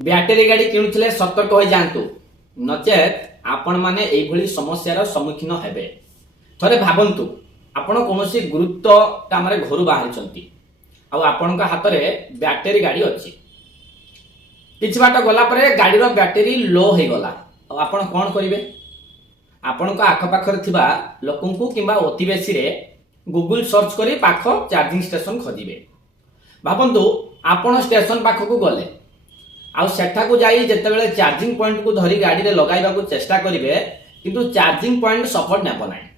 Battery ଗାଡ଼ି କିଣୁଥିଲେ ସତର୍କ ହୋଇ ଯାଆନ୍ତୁ, ନଚେତ୍ ଆପଣ ମାନେ ଏଇଭଳି ସମସ୍ୟାର ସମ୍ମୁଖୀନ ହେବେ। ଥରେ ଭାବନ୍ତୁ, ଆପଣ କୌଣସି ଗୁରୁତ୍ୱ କାମରେ ଘରୁ ବାହାରିଛନ୍ତି ଆଉ ଆପଣଙ୍କ ହାତରେ ବ୍ୟାଟେରୀ ଗାଡ଼ି ଅଛି। କିଛି ବାଟ ଗଲା ପରେ ଗାଡ଼ିର ବ୍ୟାଟେରୀ ଲୋ ହେଇଗଲା ଆଉ ଆପଣ କ'ଣ କରିବେ? ଆପଣଙ୍କ ଆଖପାଖରେ ଥିବା ଲୋକଙ୍କୁ କିମ୍ବା ଅତି ବେଶୀରେ ଗୁଗୁଲ ସର୍ଚ୍ଚ କରି ପାଖ ଚାର୍ଜିଂ ଷ୍ଟେସନ ଖୋଜିବେ। ଭାବନ୍ତୁ, ଆପଣ ଷ୍ଟେସନ ପାଖକୁ ଗଲେ ଆଉ ସେଠାକୁ ଯାଇ ଯେତେବେଳେ ଚାର୍ଜିଂ ପଏଣ୍ଟକୁ ଧରି ଗାଡ଼ିରେ ଲଗାଇବାକୁ ଚେଷ୍ଟା କରିବେ, କିନ୍ତୁ ଚାର୍ଜିଂ ପଏଣ୍ଟ ସପୋର୍ଟ ନେବ ନାହିଁ।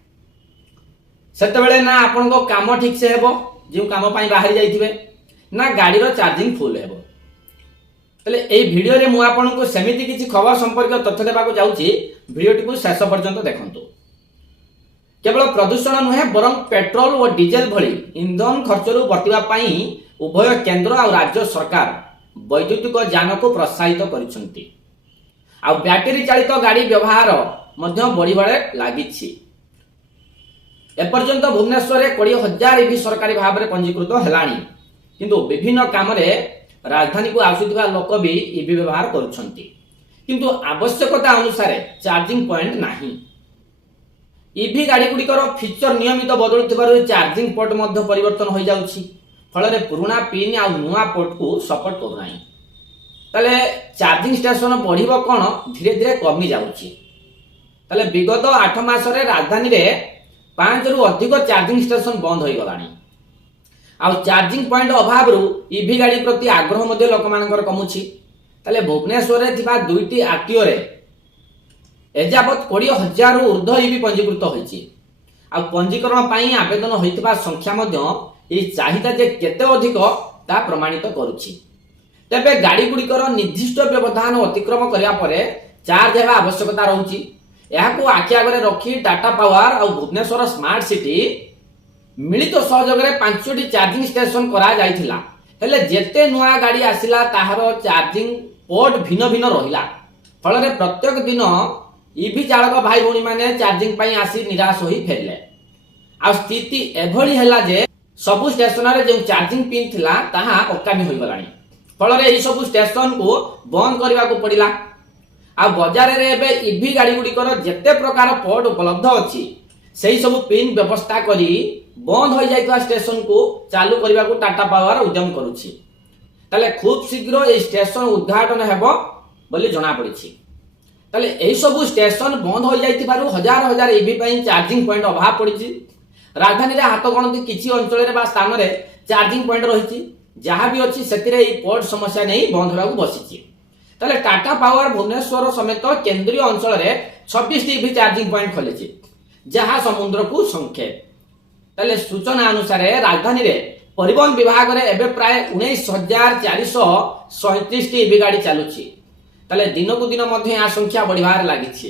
ସେତେବେଳେ ନା ଆପଣଙ୍କ କାମ ଠିକ୍ ସେ ହେବ, ଯେଉଁ କାମ ପାଇଁ ବାହାରି ଯାଇଥିବେ, ନା ଗାଡ଼ିର ଚାର୍ଜିଂ ଫୁଲ୍ ହେବ। ତାହେଲେ এই ভিডিওରେ ମୁଁ ଆପଣଙ୍କୁ ସେମିତି କିଛି ଖବର ସମ୍ପର୍କୀୟ ତଥ୍ୟ ଦେବାକୁ ଯାଉଛି, ଭିଡ଼ିଓଟିକୁ ଶେଷ ପର୍ଯ୍ୟନ୍ତ ଦେଖନ୍ତୁ। କେବଳ ପ୍ରଦୂଷଣ ନୁହେଁ, ବରଂ ପେଟ୍ରୋଲ ଓ ଡିଜେଲ ଭଳି ଇନ୍ଧନ ଖର୍ଚ୍ଚରୁ ବର୍ତ୍ତିବା ପାଇଁ ଉଭୟ କେନ୍ଦ୍ର ଆଉ ରାଜ୍ୟ ସରକାର ବୈଦ୍ୟୁତିକ ଯାନକୁ ପ୍ରୋତ୍ସାହିତ କରିଛନ୍ତି। ଆଉ ବ୍ୟାଟେରୀ ଚାଳିତ ଗାଡ଼ି ବ୍ୟବହାର ମଧ୍ୟ ବଢ଼ିବାରେ ଲାଗିଛି। ଏପର୍ଯ୍ୟନ୍ତ ଭୁବନେଶ୍ୱରରେ 20,000 ଇଭି ସରକାରୀ ଭାବରେ ପଞ୍ଜୀକୃତ ହେଲାଣି, କିନ୍ତୁ ବିଭିନ୍ନ କାମରେ ରାଜଧାନୀକୁ ଆସୁଥିବା ଲୋକ ବି ଇଭି ବ୍ୟବହାର କରୁଛନ୍ତି, କିନ୍ତୁ ଆବଶ୍ୟକତା ଅନୁସାରେ ଚାର୍ଜିଂ ପଏଣ୍ଟ ନାହିଁ। ଇଭି ଗାଡ଼ିଗୁଡ଼ିକର ଫିଚର ନିୟମିତ ବଦଳୁଥିବାରୁ ଚାର୍ଜିଂ ପୋର୍ଟ ମଧ୍ୟ ପରିବର୍ତ୍ତନ ହୋଇଯାଉଛି, ଫଳରେ ପୁରୁଣା ପିନ୍ ଆଉ ନୂଆ ପୋର୍ଟକୁ ସପୋର୍ଟ କରୁନାହିଁ। ତାହେଲେ ଚାର୍ଜିଂ ଷ୍ଟେସନ ବଢ଼ିବ କ'ଣ, ଧୀରେ ଧୀରେ କମି ଯାଉଛି। ତାହେଲେ ବିଗତ 8 ମାସରେ ରାଜଧାନୀରେ 5ରୁ ଅଧିକ ଚାର୍ଜିଂ ଷ୍ଟେସନ ବନ୍ଦ ହୋଇଗଲାଣି। ଆଉ ଚାର୍ଜିଂ ପଏଣ୍ଟ ଅଭାବରୁ ଇଭି ଗାଡ଼ି ପ୍ରତି ଆଗ୍ରହ ମଧ୍ୟ ଲୋକମାନଙ୍କର କମୁଛି। ତାହେଲେ ଭୁବନେଶ୍ୱରରେ ଥିବା 2ଟି ଆର୍ଟିଓରେ ଏଯାବତ 20,000ରୁ ଉର୍ଦ୍ଧ୍ୱ ଇଭି ପଞ୍ଜୀକୃତ ହୋଇଛି। ଆଉ ପଞ୍ଜୀକରଣ ପାଇଁ ଆବେଦନ ହୋଇଥିବା ସଂଖ୍ୟା ମଧ୍ୟ ଏହି ଚାହିଦା ଯେ କେତେ ଅଧିକ ତାହା ପ୍ରମାଣିତ କରୁଛି। ତେବେ ଗାଡ଼ିଗୁଡ଼ିକର ନିର୍ଦ୍ଦିଷ୍ଟ ବ୍ୟବଧାନ ଅତିକ୍ରମ କରିବା ପରେ ଚାର୍ଜ ହେବା ଆବଶ୍ୟକତା ରହୁଛି। ଏହାକୁ ଆଖି ଆଗରେ ରଖି ଟାଟା ପାୱାର ଆଉ ଭୁବନେଶ୍ୱର ସ୍ମାର୍ଟ ସିଟି ମିଳିତ ସହଯୋଗରେ 5ଟି ଚାର୍ଜିଂ ଷ୍ଟେସନ କରାଯାଇଥିଲା। ହେଲେ ଯେତେ ନୂଆ ଗାଡ଼ି ଆସିଲା, ତାହାର ଚାର୍ଜିଂ ପୋର୍ଟ ଭିନ୍ନ ଭିନ୍ନ ରହିଲା, ଫଳରେ ପ୍ରତ୍ୟେକ ଦିନ ଇଭି ଚାଳକ ଭାଇ ଭଉଣୀମାନେ ଚାର୍ଜିଂ ପାଇଁ ଆସି ନିରାଶ ହୋଇ ଫେରିଲେ। ଆଉ ସ୍ଥିତି ଏଭଳି ହେଲା ଯେ ସବୁ ଷ୍ଟେସନରେ ଯେଉଁ ଚାର୍ଜିଂ ପିନ୍ ଥିଲା ତାହା ଅକାମୀ ହୋଇଗଲାଣି, ଫଳରେ ଏହି ସବୁ ଷ୍ଟେସନକୁ ବନ୍ଦ କରିବାକୁ ପଡ଼ିଲା। ଆଉ ବଜାରରେ ଏବେ ଇଭି ଗାଡ଼ିଗୁଡ଼ିକର ଯେତେ ପ୍ରକାର ପୋର୍ଟ ଉପଲବ୍ଧ ଅଛି, ସେହି ସବୁ ପିନ୍ ବ୍ୟବସ୍ଥା କରି ବନ୍ଦ ହୋଇଯାଇଥିବା ଷ୍ଟେସନକୁ ଚାଲୁ କରିବାକୁ ଟାଟା ପାୱାର ଉଦ୍ୟମ କରୁଛି। ତାହେଲେ ଖୁବ୍ ଶୀଘ୍ର ଏହି ଷ୍ଟେସନ ଉଦ୍ଘାଟନ ହେବ ବୋଲି ଜଣାପଡ଼ିଛି। ତାହେଲେ ଏହି ସବୁ ଷ୍ଟେସନ ବନ୍ଦ ହୋଇଯାଇଥିବାରୁ ହଜାର ହଜାର ଇଭି ପାଇଁ ଚାର୍ଜିଂ ପଏଣ୍ଟ ଅଭାବ ପଡ଼ିଛି। ରାଜଧାନୀରେ ହାତ ଗଣତି କିଛି ଅଞ୍ଚଳରେ ବା ସ୍ଥାନରେ ଚାର୍ଜିଂ ପଏଣ୍ଟ ରହିଛି, ଯାହା ବି ଅଛି ସେଥିରେ ଏହି ପୋର୍ଟ ସମସ୍ୟା ନେଇ ବନ୍ଦ ହେବାକୁ ବସିଛି। ତାହେଲେ ଟାଟା ପାୱାର ଭୁବନେଶ୍ୱର ସମେତ କେନ୍ଦ୍ରୀୟ ଅଞ୍ଚଳରେ 26ଟି ଇଭି ଚାର୍ଜିଂ ପଏଣ୍ଟ ଖୋଲିଛି, ଯାହା ସମୁଦ୍ରକୁ ସଂକ୍ଷେପ। ତାହେଲେ ସୂଚନା ଅନୁସାରେ ରାଜଧାନୀରେ ପରିବହନ ବିଭାଗରେ ଏବେ ପ୍ରାୟ 19,437ଟି ଇଭି ଗାଡ଼ି ଚାଲୁଛି। ତାହେଲେ ଦିନକୁ ଦିନ ମଧ୍ୟ ଏହା ସଂଖ୍ୟା ବଢ଼ିବାରେ ଲାଗିଛି।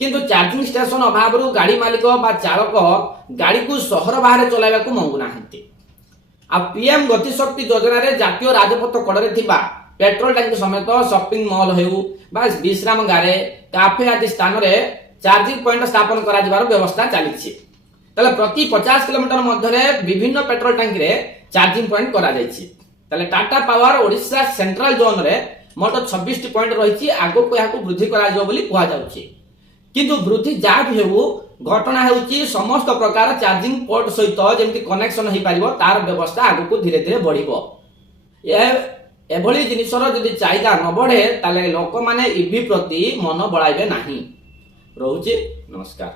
କିନ୍ତୁ ଚାର୍ଜିଂ ଷ୍ଟେସନ ଅଭାବରୁ ଗାଡ଼ି ମାଲିକ ବା ଚାଳକ ଗାଡ଼ିକୁ ସହର ବାହାରେ ଚଲାଇବାକୁ ମଙ୍ଗୁନାହାନ୍ତି। ଆଉ ପିଏମ୍ ଗତିଶକ୍ତି ଯୋଜନାରେ ଜାତୀୟ ରାଜପଥ କଡ଼ରେ ଥିବା ପେଟ୍ରୋଲ ଟାଙ୍କି ସମେତ ସପିଂ ମଲ୍ ହେଉ ବା ବିଶ୍ରାମ ଗାରେ, କାଫେ ଆଦି ସ୍ଥାନରେ ଚାର୍ଜିଂ ପଏଣ୍ଟ ସ୍ଥାପନ କରାଯିବାର ବ୍ୟବସ୍ଥା ଚାଲିଛି। ତାହେଲେ ପ୍ରତି 50 କିଲୋମିଟର ମଧ୍ୟରେ ବିଭିନ୍ନ ପେଟ୍ରୋଲ ଟାଙ୍କିରେ ଚାର୍ଜିଂ ପଏଣ୍ଟ କରାଯାଇଛି। ତାହେଲେ ଟାଟା ପାୱାର ଓଡ଼ିଶା ସେଣ୍ଟ୍ରାଲ ଜୋନରେ ମୋଟ 26ଟି ପଏଣ୍ଟ ରହିଛି। ଆଗକୁ ଏହାକୁ ବୃଦ୍ଧି କରାଯିବ ବୋଲି କୁହାଯାଉଛି। କିନ୍ତୁ ବୃଦ୍ଧି ଯାହା ବି ହେଉ, ଘଟଣା ହେଉଛି ସମସ୍ତ ପ୍ରକାର ଚାର୍ଜିଂ ପୋର୍ଟ ସହିତ ଯେମିତି କନେକ୍ସନ ହୋଇପାରିବ, ତାର ବ୍ୟବସ୍ଥା ଆଗକୁ ଧୀରେ ଧୀରେ ବଢ଼ିବ। ଏଭଳି ଜିନିଷର ଯଦି ଚାହିଦା ନ ବଢ଼େ, ତାହେଲେ ଲୋକମାନେ ଇଭି ପ୍ରତି ମନ ବଳାଇବେ ନାହିଁ। ରହୁଛି, ନମସ୍କାର।